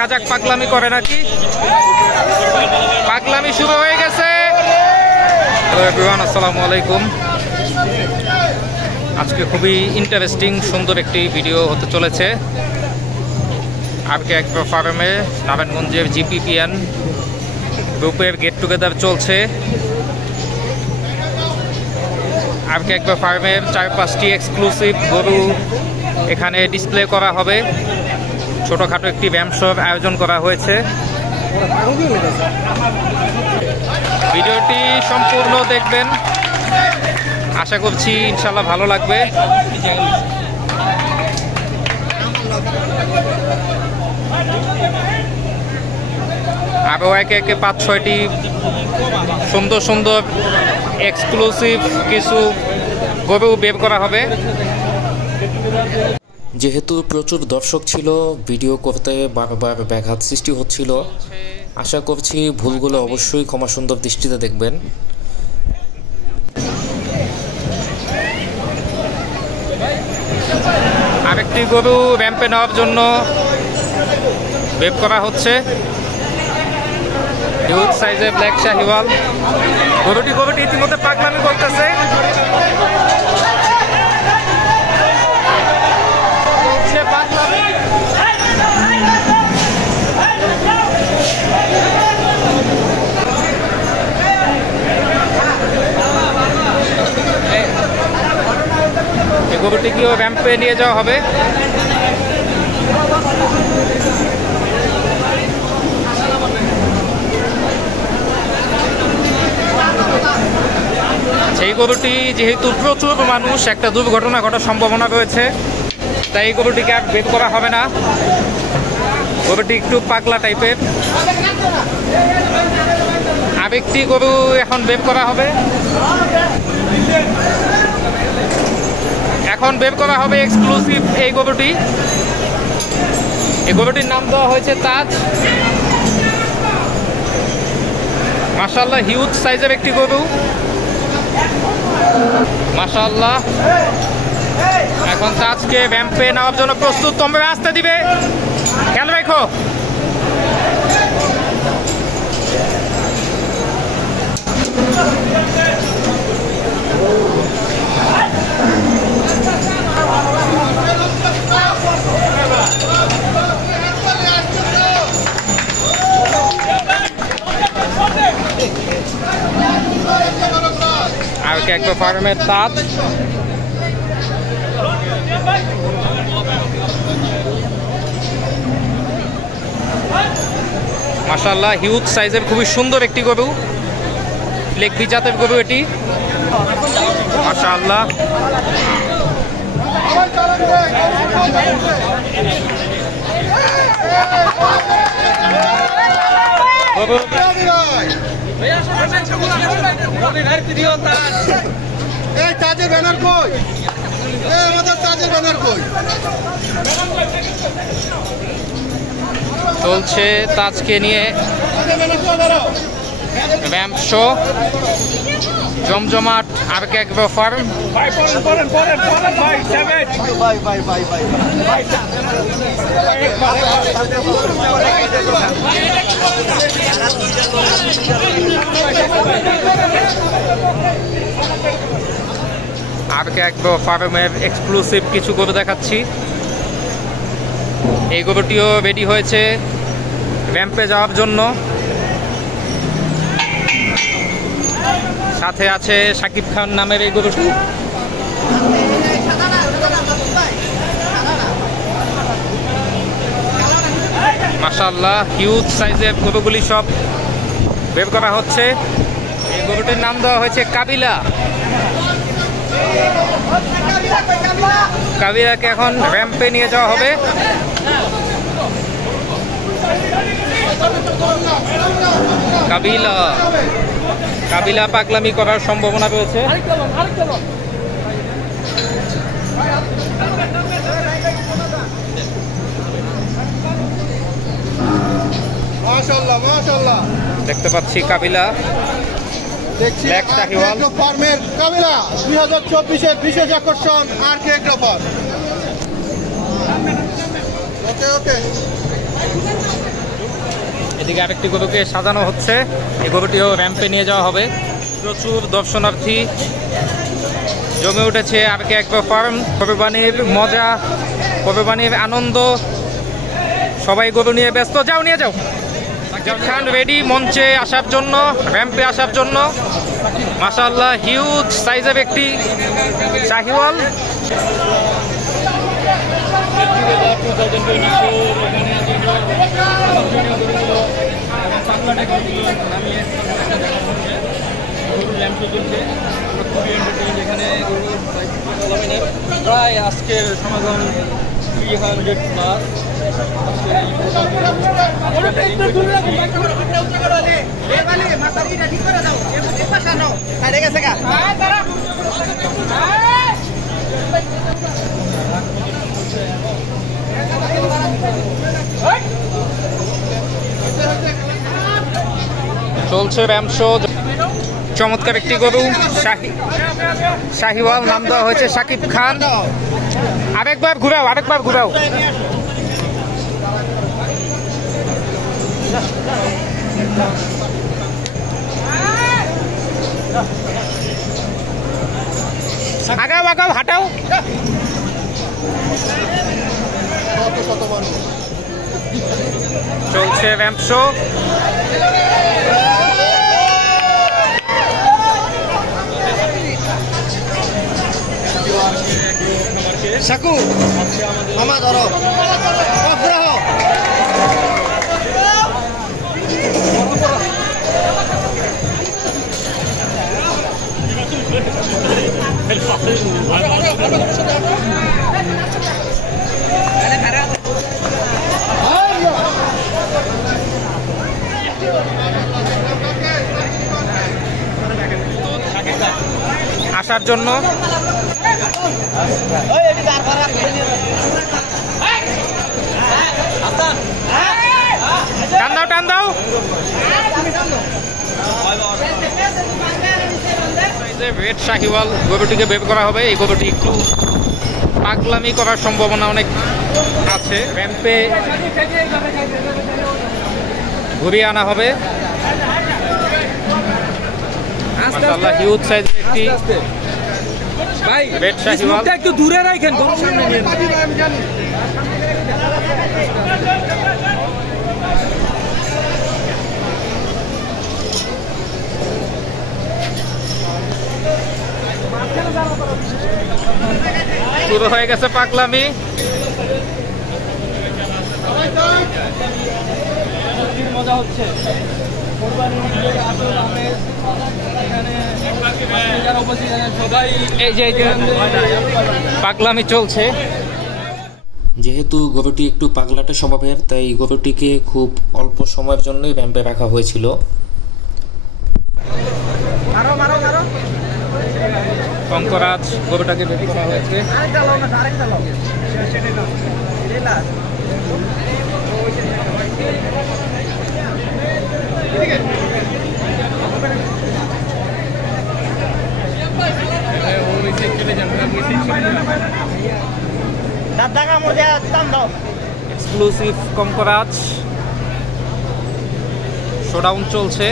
দেখা যাক পাগলামি করে নাকি। পাগলামি শুরু হয়ে গেছে। হ্যালো এভরিওয়ান, আসসালামু আলাইকুম। আজকে খুবই ইন্টারেস্টিং সুন্দর একটি ভিডিও হতে চলেছে। আরকে অ্যাগ্রো ফার্মে নারায়ণগঞ্জের জিপিপিএন গ্রুপের গেট টুগেদার চলছে। আরকে অ্যাগ্রো ফার্মের 4-5টি এক্সক্লুসিভ গরু এখানে ডিসপ্লে করা হবে। ছোটখাটো একটি ব্যায়াম শোর আয়োজন করা হয়েছে। ভিডিওটি সম্পূর্ণ দেখবেন, আশা করছি ইনশাল্লাহ ভালো লাগবে। আরও একে একে 5-6টি সুন্দর সুন্দর এক্সক্লুসিভ কিছু গরু বের করা হবে। যেহেতু প্রচুর দর্শক ছিল, ভিডিও করতে বারবার ব্যাঘাত সৃষ্টি হচ্ছিল। আশা করছি ভুলগুলো অবশ্যই ক্ষমা সুন্দর দৃষ্টিতে দেখবেন। আরেকটি গরু র্যাম্পে নেওয়ার জন্য বের করা হচ্ছে। হিউজ সাইজের ব্ল্যাক শাহিওয়াল গরুটি ইতিমধ্যে পাগলামি করতেছে। এই গরুটিকেও র্যাম্পে নিয়ে যাওয়া হবে। সেই গরুটি যেহেতু প্রচুর মানুষ, একটা দুর্ঘটনা ঘটার সম্ভাবনা রয়েছে, তাই এই গরুটিকে আর বের করা হবে না। গরুটি একটু পাগলা টাইপের। আরেকটি গরু এখন বের করা হবে। এখন বের করা হবে এক্সক্লুসিভ এই গরুটি। এই গরুটির নাম দেওয়া হয়েছে তাজ। মাশাআল্লাহ, হিউজ সাইজের একটি গরু। মাশাআল্লাহ, এখন তাজকে র্যাম্পে নেওয়ার জন্য প্রস্তুত। তোমরা আসতে দিবে, খেয়াল রাখো। আরকে অ্যাগ্রো ফার্মের তাজ। মাশাআল্লাহ, হিউজ সাইজের খুবই সুন্দর একটি গরু, লেগবি জাতের গরু এটি। মাশাআল্লাহ, চলছে তাজকে নিয়ে র্যাম্প শো। জমজমাট আরকে অ্যাগ্রো ফার্ম। আরকে অ্যাগ্রো ফার্মের এক্সক্লুসিভ কিছু গরু দেখাচ্ছি। এই গরুটিও রেডি হয়েছে র্যাম্পে যাওয়ার জন্য। সাথে আছে শাকিব খান নামের এই গরুটি। মাশাআল্লাহ, হিউজ সাইজের গরুগুলি সব বের করা হচ্ছে। এই গরুটির নাম দেওয়া হয়েছে কাবিলা। কাবিলাকে এখন র্যাম্পে নিয়ে যাওয়া হবে। কাবিলা পাগলামি করার সম্ভাবনা রয়েছে। মাশাআল্লাহ মাশাআল্লাহ, দেখতে পাচ্ছি কাবিলা দেখছি ফার্মের কাবিলা 2024-এর বিশেষ আকর্ষণ আরকে অ্যাগ্রো ফার্ম। ওকে ওকে। এদিকে আরেকটি গরুকে সাজানো হচ্ছে, এই গরুটিও র্যাম্পে নিয়ে যাওয়া হবে। প্রচুর দর্শনার্থী জমে উঠেছে আরকে অ্যাগ্রো ফার্ম। কোরবানির মজা, কোরবানির আনন্দ, সবাই গরু নিয়ে ব্যস্ত। যাও নিয়ে যাও। খান রেডি মঞ্চে আসার জন্য, র্যাম্পে আসার জন্য। মাশাআল্লাহ, হিউজ সাইজের একটি শাহিওয়াল। প্রায় আজকের সমাগম 300+। চলছে র্যাম্প শো। চমৎকার একটি গরু শাহিওয়াল, নাম দেওয়া হয়েছে শাকিব খান। আরেকবার ঘুরাও, আরেকবার ঘুরাও। আগাও আগাও, হাঁটাও। চলছে র্যাম্প শো। সাকু মামা ধরো, আসার জন্য টান দাও, টান দাও। রেড শাহিওয়াল গরুটিকে বের করা হবে। এই গরুটি একটু পাগলামি করার সম্ভাবনা অনেক আছে। র্যাম্পে ঘুরিয়ে আনা হবে। মাশাআল্লাহ, হিউজ সাইজের একটি ভাই রেড শাহিওয়াল। একটু দূরে রাখেন, গরুর সামনে নিয়ে। শুরু হয়ে গেছে পাগলামি। মজা হচ্ছে। এই যে পাগলামি চলছে। যেহেতু গরুটি একটু পাগলাটে স্বভাবের, তাই গরুটিকে খুব অল্প সময়ের জন্যই র্যাম্পে রাখা হয়েছিল। শঙ্করাজ গরুটাকে বের করা হয়েছে। এক্সক্লুসিভ শঙ্করাজ শোডাউন চলছে।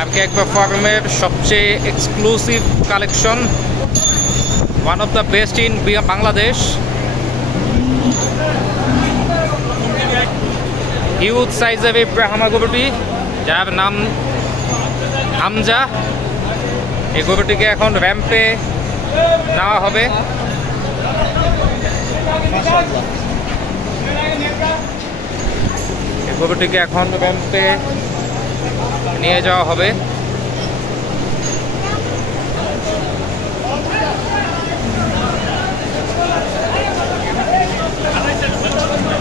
আরকে অ্যাগ্রো ফার্মের সবচেয়ে exclusive collection, one of the best in Bangladesh. Huge সাইজের এই ব্রাহ্মা গরুটি, যার নাম হামজা। এই গরুটিকে এখন র্যাম্পে নেওয়া হবে। এই গরুটিকে এখন র্যাম্পে নিয়ে যাওয়া হবে।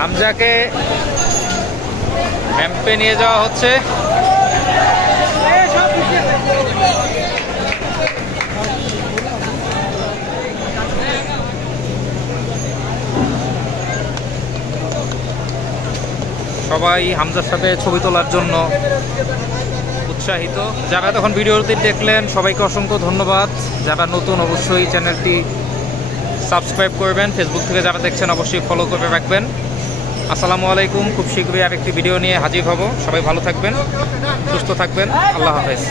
হামজাকে র্যাম্পে নিয়ে যাওয়া হচ্ছে। সবাই হামজার সাথে ছবি তোলার জন্য উৎসাহিত। যারা তখন ভিডিওটি দেখলেন সবাইকে অসংখ্য ধন্যবাদ। যারা নতুন অবশ্যই চ্যানেলটি সাবস্ক্রাইব করবেন। ফেসবুক থেকে যারা দেখছেন অবশ্যই ফলো করে রাখবেন। আসসালামু আলাইকুম। খুব শীঘ্রই আরেকটি ভিডিও নিয়ে হাজির হব। সবাই ভালো থাকবেন, সুস্থ থাকবেন। আল্লাহ হাফেজ।